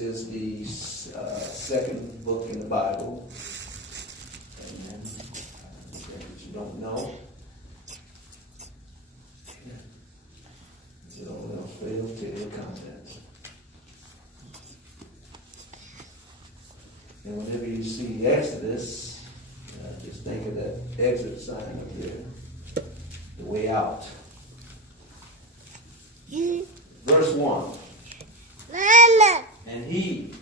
is the second book in the Bible. Amen. That you don't know. You don't know, fail to tell your contents. And whenever you see Exodus, just think of that exit sign up there. The way out. Verse 1. Mama. And he,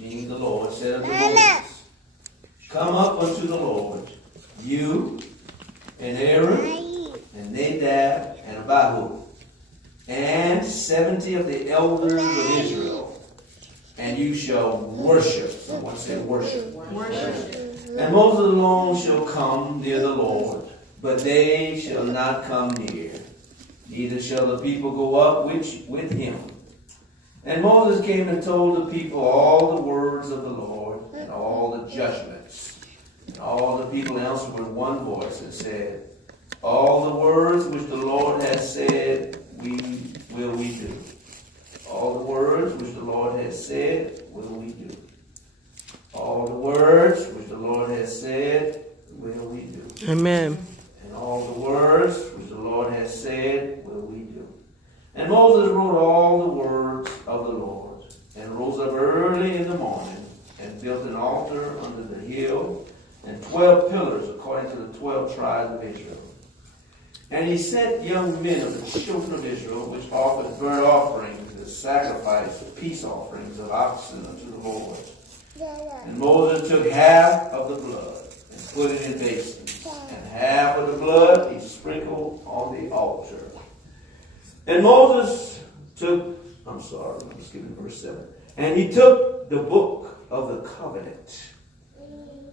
meaning the Lord, said unto Moses, come up unto the Lord, you and Aaron and Nadab and Abihu, and 70 of the elders of Israel, and you shall worship. Someone say worship. Worship. And Moses alone shall come near the Lord, but they shall not come near, neither shall the people go up with him. And Moses came and told the people all the words of the Lord, and all the judgments. And all the people answered with one voice and said, all the words which the Lord has said, will we do. All the words which the Lord has said, will we do. All the words which the Lord has said, will we do. Amen. And all the words which the Lord has said, will we do. And Moses wrote all the words of the Lord, and rose up early in the morning, and built an altar under the hill, and 12 pillars according to the 12 tribes of Israel. And he sent young men of the children of Israel, which offered burnt offerings and sacrificed peace offerings of oxen unto the Lord. And Moses took half of the blood and put it in basins, and half of the blood he sprinkled on the altar. And Moses took, I'm skipping verse 7. And he took the book of the covenant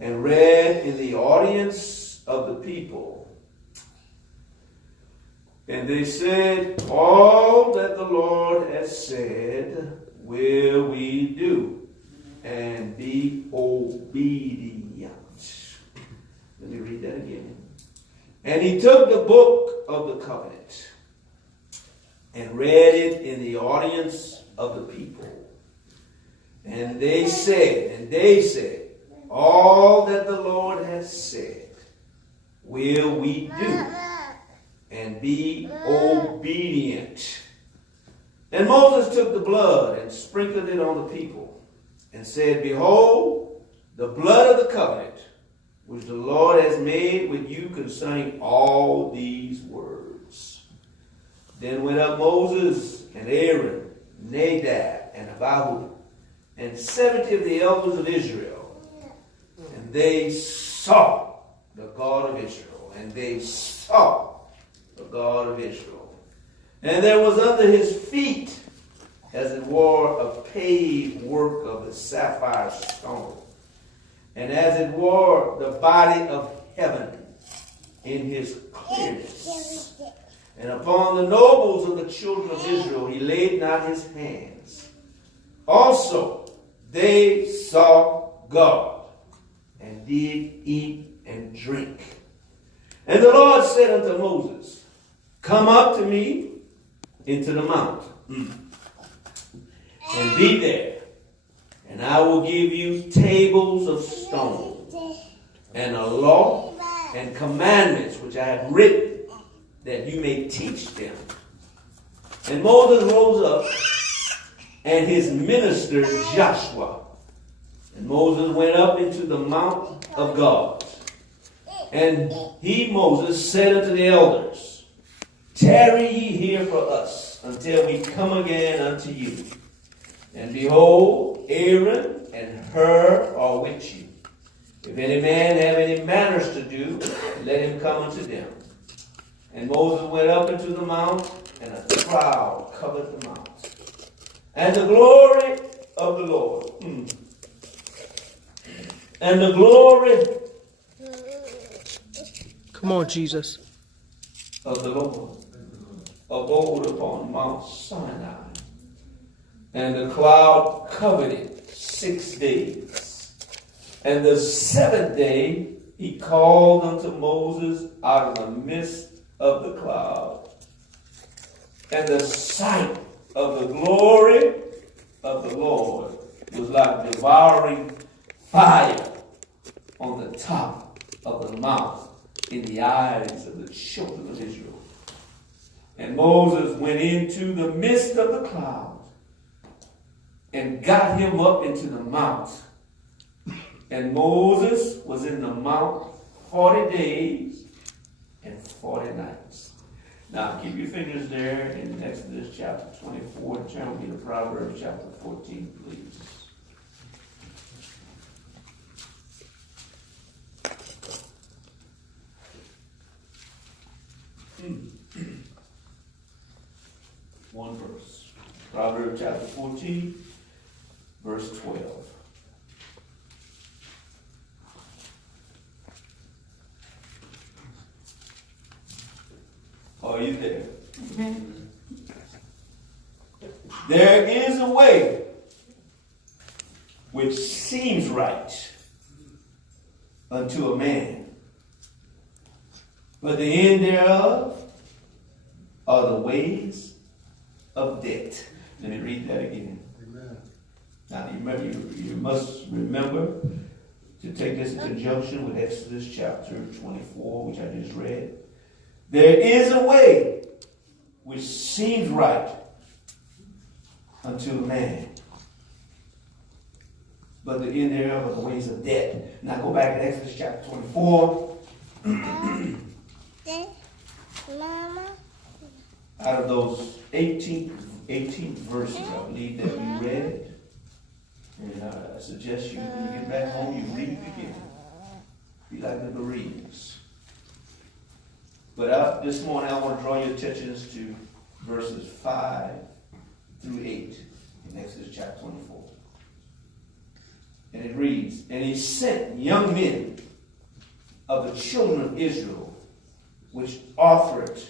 and read in the audience of the people. And they said, all that the Lord has said will we do, and be obedient. Let me read that again. And he took the book of the covenant and read it in the audience of the people. And they said, all that the Lord has said will we do, and be obedient. And Moses took the blood and sprinkled it on the people, and said, behold, the blood of the covenant, which the Lord has made with you concerning all these words. Then went up Moses and Aaron, Nadab and Abihu, and 70 of the elders of Israel. And they saw the God of Israel. And they saw the God of Israel. And there was under his feet, as it were, a paved work of the sapphire stone. And as it were, the body of heaven in his clearness. And upon the nobles of the children of Israel he laid not his hands. Also they saw God, and did eat and drink. And the Lord said unto Moses, come up to me into the mount, and be there, and I will give you tables of stone, and a law and commandments which I have written, that you may teach them. And Moses rose up, and his minister Joshua. And Moses went up into the mount of God. And he, Moses, said unto the elders, tarry ye here for us, until we come again unto you. And behold, Aaron and Hur are with you. If any man have any matters to do, let him come unto them. And Moses went up into the mount, and a cloud covered the mount. And the glory of the Lord. And the glory. Come on, Jesus. Of the Lord abode upon Mount Sinai. And the cloud covered it 6 days. And the 7th day he called unto Moses out of the midst of the cloud. And the sight of the glory of the Lord was like devouring fire on the top of the mount in the eyes of the children of Israel. And Moses went into the midst of the cloud and got him up into the mount. And Moses was in the mount 40 days and 40 nights. Now keep your fingers there in Exodus chapter 24 and turn with me to Proverbs chapter 14, please. One verse. Proverbs chapter 14, verse 12. Are you there? Amen. There is a way which seems right unto a man, but the end thereof are the ways of death. Let me read that again. Amen. Now you must remember to take this in conjunction with Exodus chapter 24, which I just read. There is a way which seems right unto a man, but the end thereof are the ways of death. Now go back to Exodus chapter 24. Mama. Out of those 18 verses, I believe, that we read. And I suggest you, when you get back home, you read it again. Be like the Bereans. But this morning, I want to draw your attentions to verses 5 through 8 in Exodus chapter 24. And it reads, And he sent young men of the children of Israel, which offered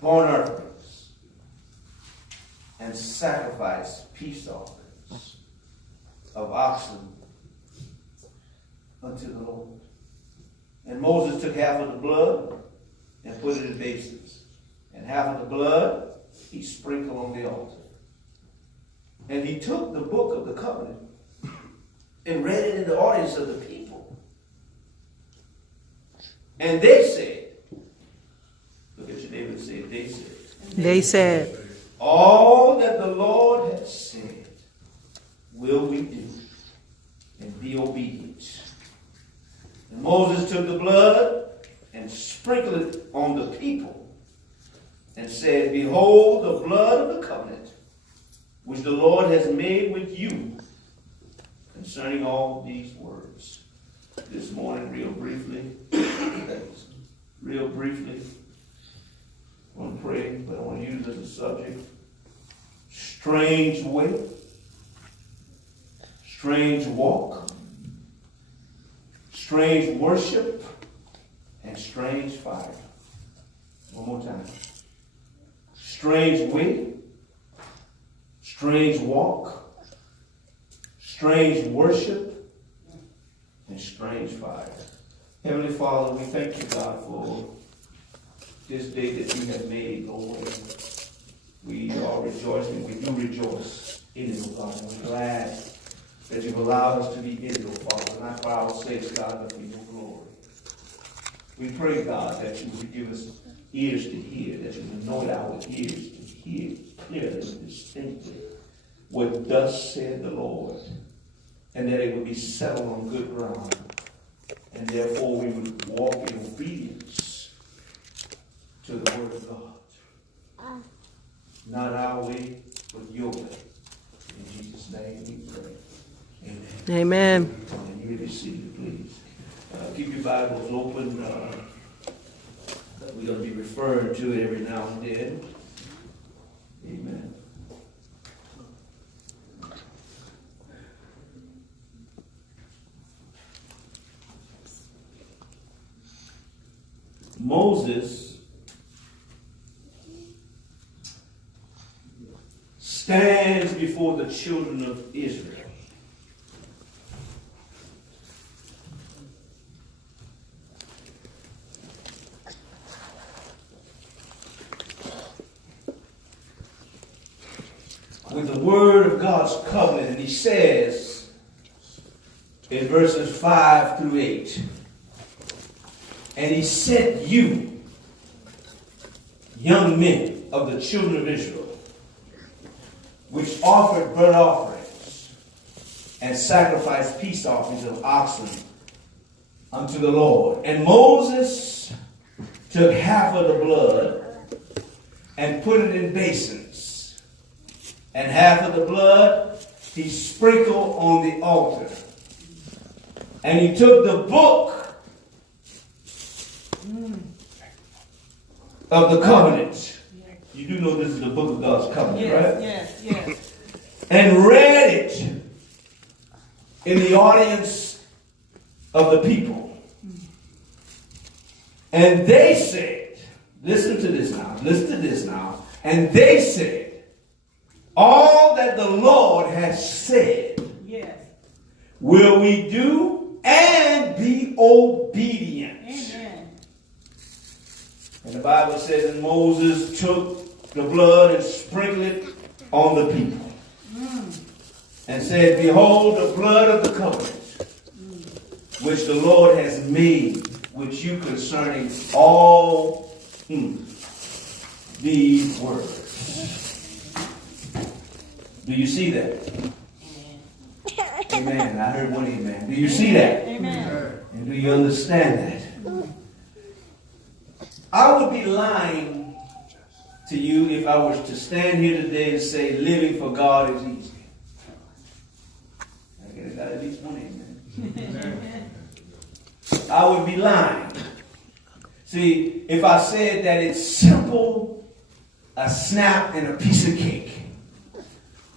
burnt offerings and sacrificed peace offerings of oxen unto the Lord. And Moses took half of the blood and put it in basins, and half of the blood he sprinkled on the altar. And he took the book of the covenant and read it in the audience of the people. And they said, look at your neighbor and say, they said. They said, all that the Lord has said will we do, and be obedient. And Moses took the blood and sprinkled it on the people, and said, Behold the blood of the covenant, which the Lord has made with you, concerning all these words. This morning, real briefly, I want to pray, but I want to use it as a subject. Strange way, strange walk, strange worship, and strange fire. One more time. Strange way, strange walk, strange worship, and strange fire. Heavenly Father, we thank you, God, for this day that you have made, Lord. We are rejoicing. We do rejoice in it, oh God. And we're glad that you've allowed us to be in it, oh Father. Not for our sakes, God, but for your glory. We pray, God, that you would give us ears to hear, that you would anoint our ears to hear clearly and distinctly what thus said the Lord, and that it would be settled on good ground, and therefore we would walk in obedience to the word of God. Not our way, but your way. In Jesus' name we pray. Amen. Amen. And you may be seated, please. Keep your Bibles open. We're going to be referring to it every now and then. Amen. Moses stands before the children of Israel. With the word of God's covenant, and he he says in verses 5 through 8, and he sent you, young men of the children of Israel, which offered burnt offerings and sacrificed peace offerings of oxen unto the Lord. And Moses took half of the blood and put it in basins, and half of the blood he sprinkled on the altar. And he took the book of the covenant. You do know this is the book of God's covenant, right? Yes. And read it in the audience of the people. And they said, listen to this now. And they said, all that the Lord has said, Yes. will we do and be obedient. Amen. And the Bible says that Moses took the blood and sprinkled it on the people. And said, behold the blood of the covenant, which the Lord has made with you concerning all these words. Do you see that? Amen. I heard one amen. Do you see that? Amen. And do you understand that? I would be lying to you if I was to stand here today and say living for God is easy. I got at least one amen. I would be lying. See, if I said that it's simple, a snap and a piece of cake,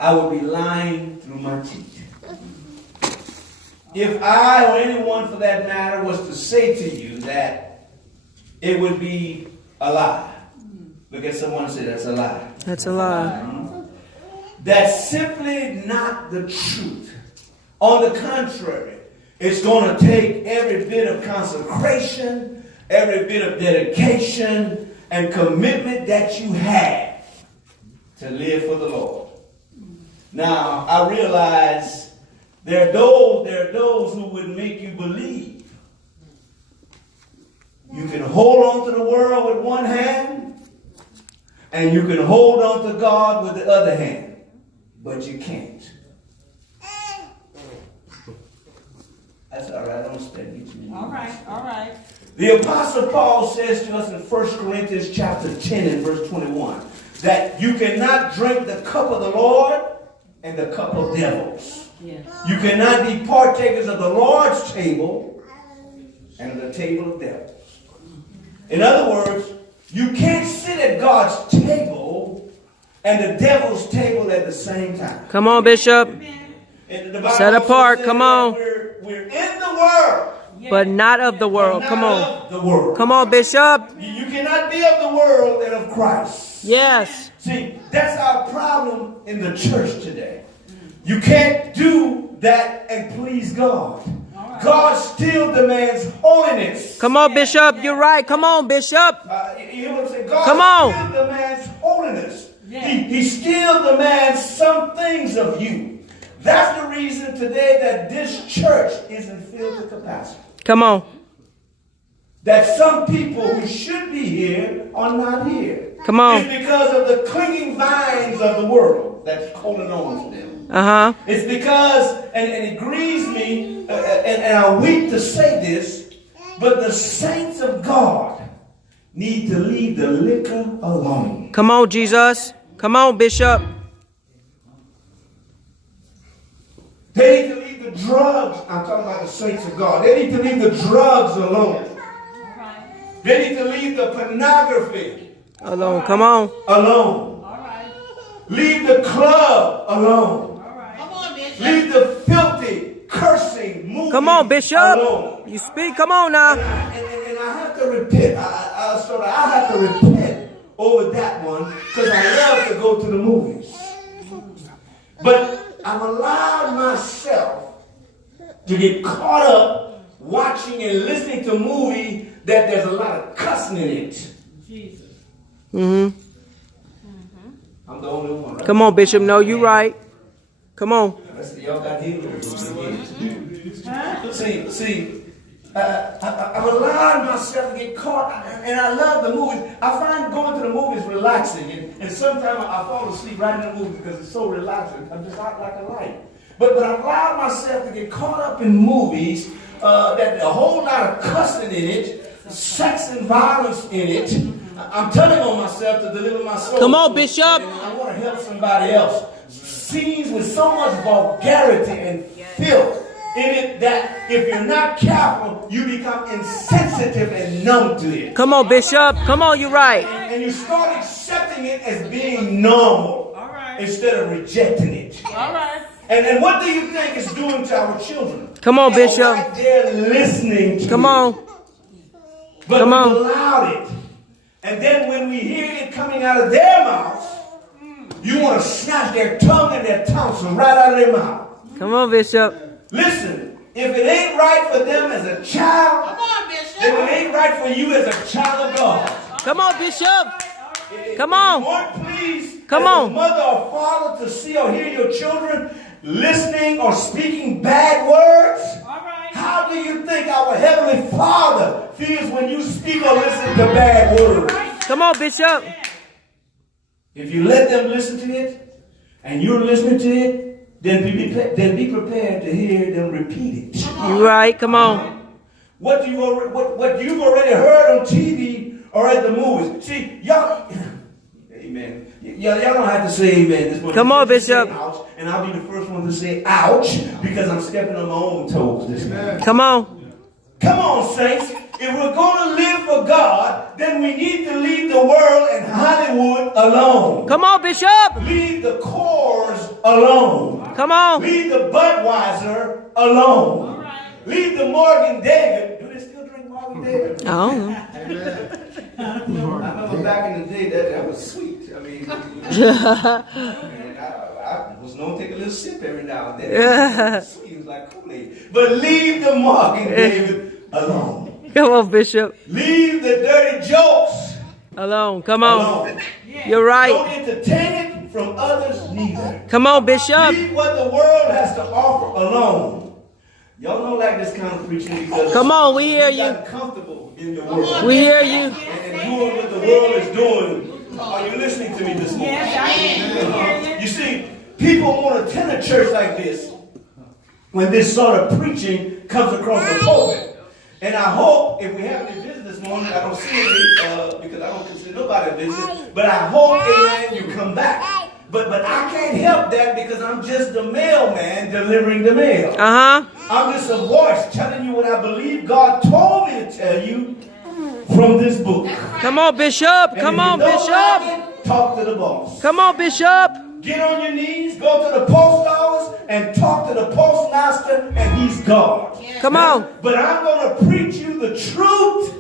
I would be lying through my teeth. If I or anyone for that matter was to say to you that it would be a lie. Look at someone and say that's a lie. That's a lie. That's simply not the truth. On the contrary, it's going to take every bit of consecration, every bit of dedication and commitment that you have to live for the Lord. Now, I realize there are those who would make you believe you can hold on to the world with one hand and you can hold on to God with the other hand, but you can't. That's all right. I don't stand you. All right. The Apostle Paul says to us in 1 Corinthians chapter 10 and verse 21 that you cannot drink the cup of the Lord and the cup of devils. Yes. You cannot be partakers of the Lord's table and of the table of devils. In other words, you can't sit at God's table and the devil's table at the same time. Come on, Bishop. And the Bible Set also apart. says Come that on. We're in the world, But not of the world. but Come not on. of the world. Come on, Bishop. You cannot be of the world and of Christ. Yes. See, that's our problem in the church today. You can't do that and please God. God still demands holiness. Come on, Bishop. You're right. Come on, Bishop. You hear what I'm saying? God Come on. still demands holiness. Yeah. He still demands some things of you. That's the reason today that this church isn't filled to capacity. Come on. That some people who should be here are not here. Come on. It's because of the clinging vines of the world that's holding on to them. Uh-huh. It's because, and it grieves me, and I weep to say this, but the saints of God need to leave the liquor alone. Come on, Jesus. Come on, Bishop. They need to leave the drugs. I'm talking about the saints of God. They need to leave the drugs alone. They need to leave the pornography Alone. Come on. alone. Leave the club alone. Leave the filthy, cursing movie Come on, Bishop. alone. You speak. Come on now. And I have to repent. I have to repent over that one because I love to go to the movies. But I've allowed myself to get caught up watching and listening to a movie that there's a lot of cussing in it. Jesus. I'm the only one. Right? Come on, Bishop. No, you're right. Come on. Y'all got healed. See, I'm allowing myself to get caught, and I love the movies. I find going to the movies relaxing, and sometimes I fall asleep right in the movies because it's so relaxing. I'm just out like a light. But I allow myself to get caught up in movies that a whole lot of cussing in it, sex and violence in it. I'm telling on myself to deliver my soul. Come on, Bishop. And I want to help somebody else. Scenes with so much vulgarity and filth in it that if you're not careful, you become insensitive and numb to it. Come on, Bishop. Come on, you're right. And you start accepting it as being normal instead of rejecting it. All right. And what do you think it's doing to our children? Come on, They're Bishop. right there listening to Come it. on. But Come we on. allowed it. And then when we hear it coming out of their mouths, you want to snatch their tongue and their tonsil right out of their mouth. Come on, Bishop. Listen, if it ain't right for them as a child, Come on, Bishop. then it ain't right for you as a child of God. Come on, Bishop. Come If on. you weren't pleased Come as on. a mother or father to see or hear your children listening or speaking bad words, All right. how do you think our Heavenly Father feels when you speak or listen to bad words? Come on, Bishop. If you let them listen to it, and you're listening to it, then be prepared to hear them repeat it. You right. Come on. What you've already heard on TV or at the movies. See, y'all, amen. Y'all don't have to say amen this morning. Come on, Just say Bishop. ouch, and I'll be the first one to say ouch because I'm stepping on my own toes this morning. Come on. Come on, saints. If we're going to live for God, then we need to leave the world and Hollywood alone. Come on, Bishop. Leave the Coors alone. Come on. Leave the Budweiser alone. Leave the Morgan David. Do they still drink Morgan David? I don't know. I remember back in the day that was sweet. I mean, and I was known to take a little sip every now and then. It was sweet. It was like Kool-Aid. But leave the Morgan David alone. Come on, Bishop. Leave the dirty jokes Alone. Come on. alone. You're Don't right. entertain it from others neither. Come on, Bishop. Leave what the world has to offer alone. Y'all don't like this kind of preaching because Come on, we hear you you. got comfortable in the world We hear you. and doing what the world is doing. Are you listening to me this morning? Yes, I am. You see, people want to attend a church like this when this sort of preaching comes across the pulpit. And I hope, if we have any visitors this morning, I don't see any because I don't consider nobody a visit, but I hope, amen, you come back. But I can't help that because I'm just the mailman delivering the mail. Uh-huh. I'm just a voice telling you what I believe God told me to tell you from this book. Come on, Bishop. And Come if you on, don't Bishop. like it, talk to the boss. Come on, Bishop. Get on your knees, go to the post office, and talk to the postmaster, and he's God. Come on. But I'm going to preach you the truth,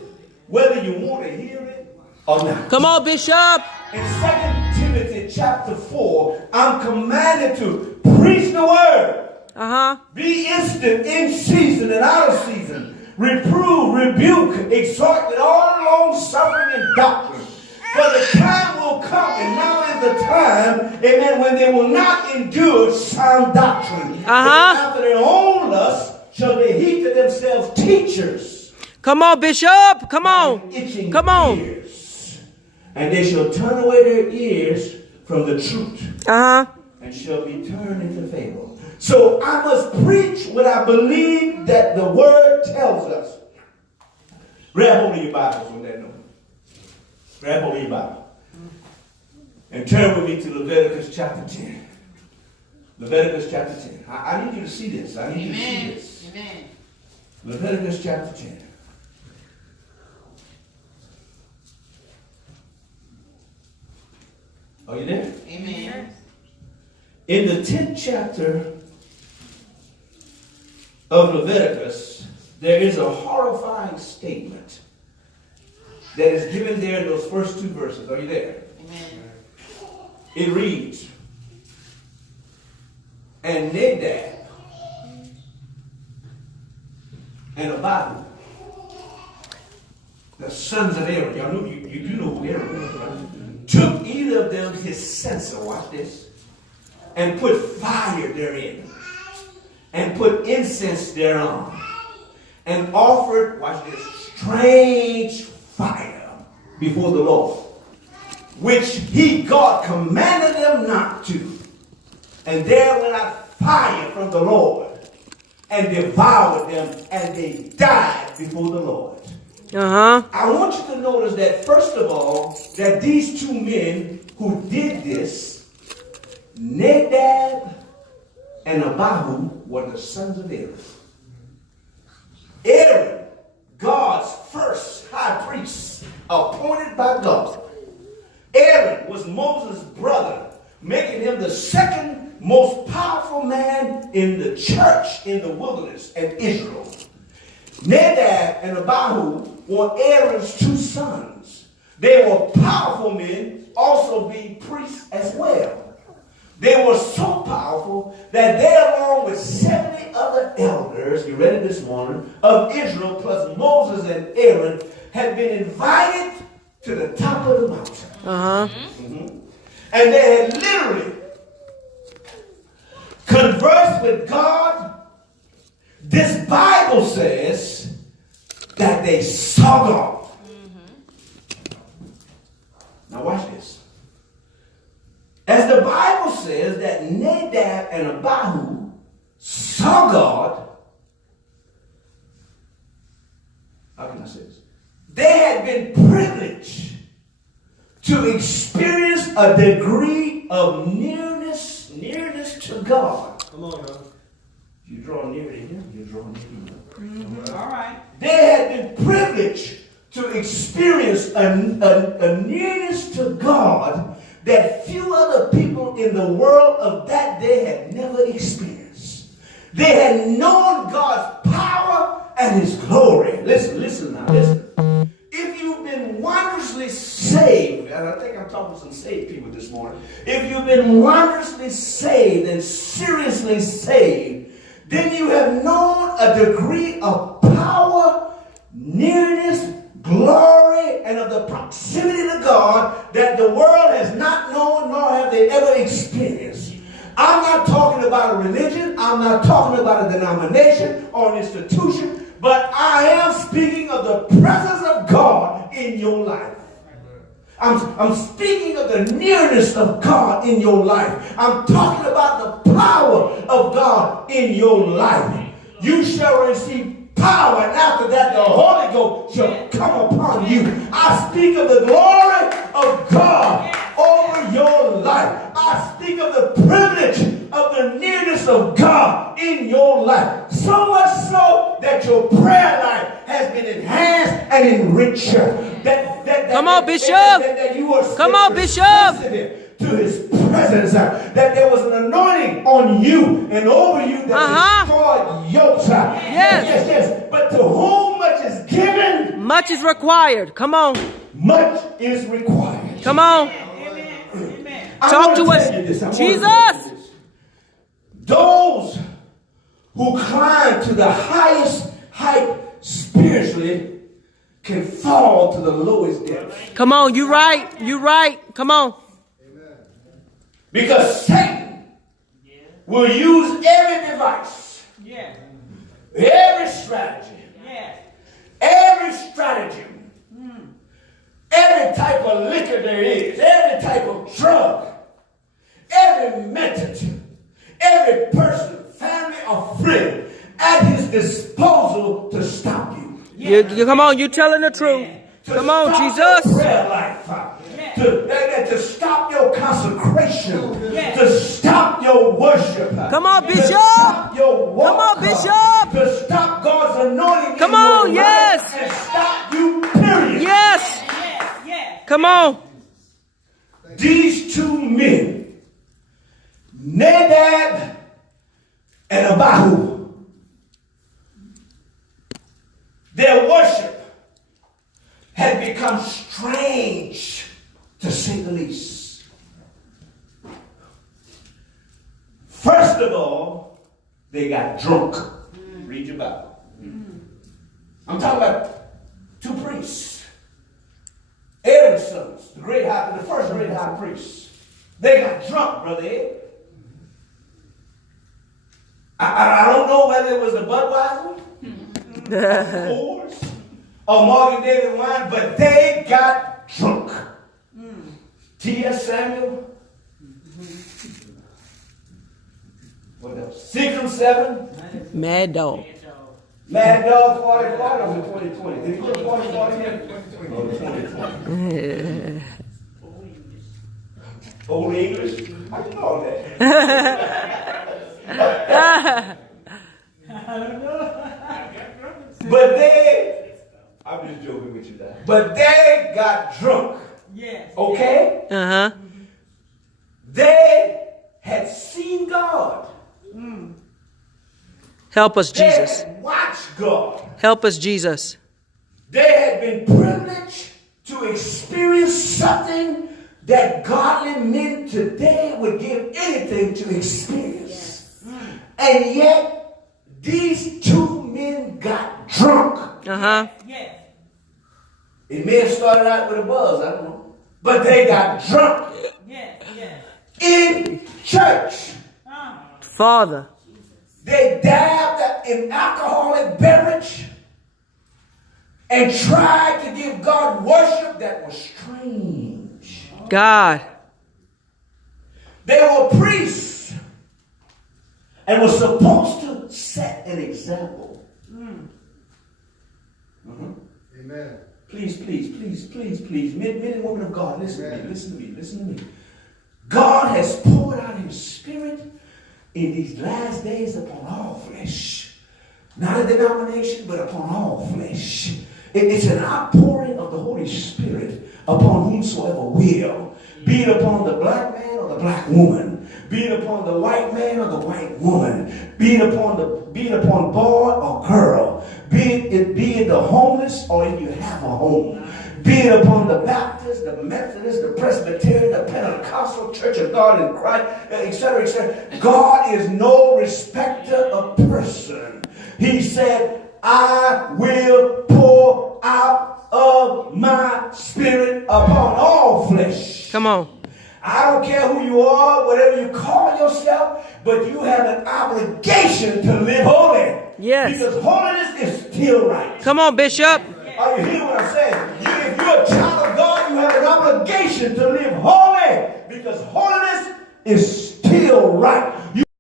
whether you want to hear it or not. Come on, Bishop. In 2 Timothy chapter 4, I'm commanded to preach the word. Uh-huh. Be instant in season and out of season. Reprove, rebuke, exhort with all long suffering and doctrine. For the time will come, and now is the time, amen, when they will not endure sound doctrine. But after their own lust shall they heap to themselves teachers. Come on, Bishop. Come on. Itching Come on. ears. And they shall turn away their ears from the truth. Uh-huh. And shall be turned into fable. So I must preach what I believe that the word tells us. Grab hold of your Bibles on that note. Grab hold of your Bible. And turn with me to Leviticus chapter 10. Leviticus chapter 10. I need you to see this. I need you to see this. Amen. Leviticus chapter 10. Are you there? Amen. In the 10th chapter of Leviticus, there is a horrifying statement that is given there in those first two verses. Are you there? Amen. It reads, and Nadab and Abihu, the sons of Aaron, y'all know, you do know who Aaron was, right? Took either of them his censer, watch this, and put fire therein, and put incense thereon, and offered, watch this, strange fire before the Lord, which he, God, commanded them not to. And there went out fire from the Lord, and devoured them, and they died before the Lord. I want you to notice that, first of all, that these two men who did this, Nadab and Abihu, were the sons of Aaron. Aaron, God's first high priest, appointed by God. Aaron was Moses' brother, making him the second most powerful man in the church in the wilderness and Israel. Nadab and Abihu were Aaron's two sons. They were powerful men, also being priests as well. They were so powerful that they, along with 70 other elders, you read it this morning, of Israel, plus Moses and Aaron, had been invited to the top of the mountain. And they had literally conversed with God. This Bible says that they saw God. Now watch this. As the Bible says that Nadab and Abihu saw God, how can I say this? They had been privileged to experience a degree of nearness to God. Come on, now. You draw near to him, you draw near to him. All right. They had been privileged to experience a nearness to God that few other people in the world of that day had never experienced. They had known God's power and his glory. Listen now, listen. If you've been wondrously saved, and I think I'm talking to some saved people this morning, if you've been wondrously saved and seriously saved, then you have known a degree of power, nearness, glory, and of the proximity to God that the world has not known, nor have they ever experienced. I'm not talking about a religion. I'm not talking about a denomination or an institution, but I am speaking of the presence of God in your life. I'm speaking of the nearness of God in your life. I'm talking about the power of God in your life. You shall receive power, and after that the Holy Ghost shall come upon you. I speak of the glory of God over your life. I speak of the privilege of the nearness of God in your life. So much so that your prayer life has been enhanced and enriched. Come on, Bishop. That you are Come on, Bishop. sensitive to his presence. That there was an anointing on you and over you that destroyed yokes. Yes. But to whom much is given, much is required. Come on. Much is required. Come on. Amen. Talk to us. Jesus. Those who climb to the highest height spiritually can fall to the lowest depth. Come on. You right. You right. Come on. Because Satan will use every device, every strategy, every stratagem, every type of liquor there is, every type of drug, every method, every person, family, or friend at his disposal to stop you. You come on. You telling the truth. Come on, Jesus. Prayer life, to stop your consecration, to stop your worship. Come on, Bishop. To stop your walk. Come on, Bishop. To stop God's anointing. Come in your on, life yes. And stop you, period. Yes. Come on. These two men, Nadab and Abihu, their worship had become strange, to say the least. First of all, they got drunk. Read your Bible. I'm talking about two priests. Aaron's sons, the first great high priest. They got drunk, Brother Ed. I don't know whether it was the Budweiser, Coors, or Morgan David wine, but they got drunk. T.S. Samuel. What else? Secret 7. Mad dog. Mad Dog 40 40 was in 2020. Did he put 40 40 here? Oh, 2020. Old English? I can know that. But I'm just joking with you now. But they got drunk. Yes. Okay? Uh-huh. They had seen God. Help us, They Jesus. had watched God. Help us, Jesus. They had been privileged to experience something that godly men today would give anything to experience. And yet, these two men got drunk. Uh-huh. Yes. It may have started out with a buzz, I don't know. But they got drunk Yes. Yes. in church. Father. They dabbed in alcoholic beverage and tried to give God worship that was strange. God. They were priests and were supposed to set an example. Amen. Please, men and women of God, listen to me. God has poured out his spirit in these last days upon all flesh. Not a denomination, but upon all flesh. It's an outpouring of the Holy Spirit upon whomsoever will. Be it upon the black man or the black woman. Be it upon the white man or the white woman. Be it upon boy or girl. Be it the homeless or if you have a home. Be it upon the Baptist, the Methodist, the Presbyterian, the Pentecostal Church of God in Christ, etc., etc. God is no respecter of person. He said, I will pour out of my spirit upon all flesh. Come on. I don't care who you are, whatever you call yourself, but you have an obligation to live holy. Yes. Because holiness is still right. Come on, Bishop. Are you hearing what I'm saying? If you're a child of God, you have an obligation to live holy because holiness is still right.